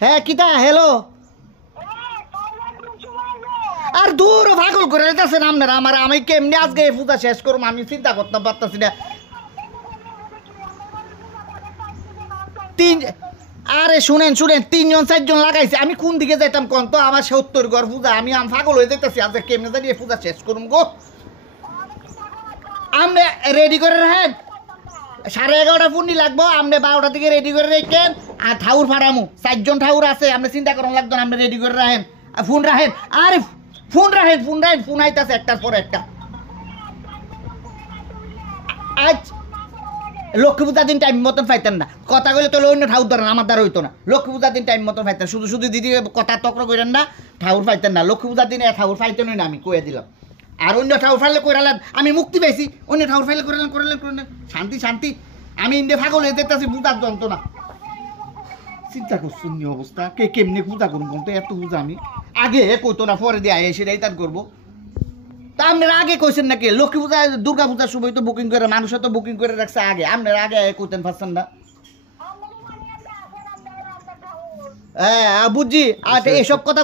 হ্যাঁ কিতা হ্যালো আর দূর পাগল করে দিতেছেন আপনারা আমার আমি কেমনি আজকে এই পূজা শেষ করবো আমি চিন্তা করতে পারতেছি না আরে শুনেন 3জন 4জন লাগাইছে আমি কোন দিকে যাইতাম কোন তো আমার 70 ঘর পূজা আমি পাগল হয়ে যাইতেছি আজকে কেমনে জানি এই পূজা শেষ করুম গো আপনি রেডি করে রাখেন 11:30 পূর্ণি লাগবো আপনি 12টার দিকে রেডি করে রেখেন আর ঠাউর ফাড়ামু 4জন ঠাউর আছে আপনি চিন্তা করেন লাগতো না আপনি রেডি করে রাখেন আর ফোন রাখেন আরে ফোন রাখেন ফোন আইতাছে একটার পর একটা আজ লক্ষ্মী পূজার দিন টাইম মতন পাইতেন না কথা কইলে তো অন্য ঠাউর ধরেন আমার দ্বারা হইতো না লক্ষ্মী পূজার দিন টাইম মতন পাইতেন শুধু শুধু দিদি কথা তক্র করেন না ঠাউর পাইতেন না লক্ষ্মী পূজার দিনে ঠাউর পাইতেনই না আমি কয়ে দিলাম আর অন্য ঠাউর ফাইলে করালেন আমি মুক্তি পাইছি অন্য ঠাউর ফাইলে করলেন শান্তি শান্তি আমি ইন্ডে পাগল হয়ে যেতেছি পূজার যন্ত্রণা চিন্তা করছেন নি অবস্থা কে কেমনি পূজা করুন কোন তো এত পূজা আমি আগে কইতো না পরে দিয়ে আয় সেটাই তার করবো তা আপনারা আগে কইছেন নাকি লক্ষ্মী পূজা দুর্গা পূজার সময় তো বুকিং করে মানুষে তো বুকিং করে রাখছে আগে আপনারা আগে কইতেন পারছেন না হ্যাঁ বুঝছি আর এসব কথা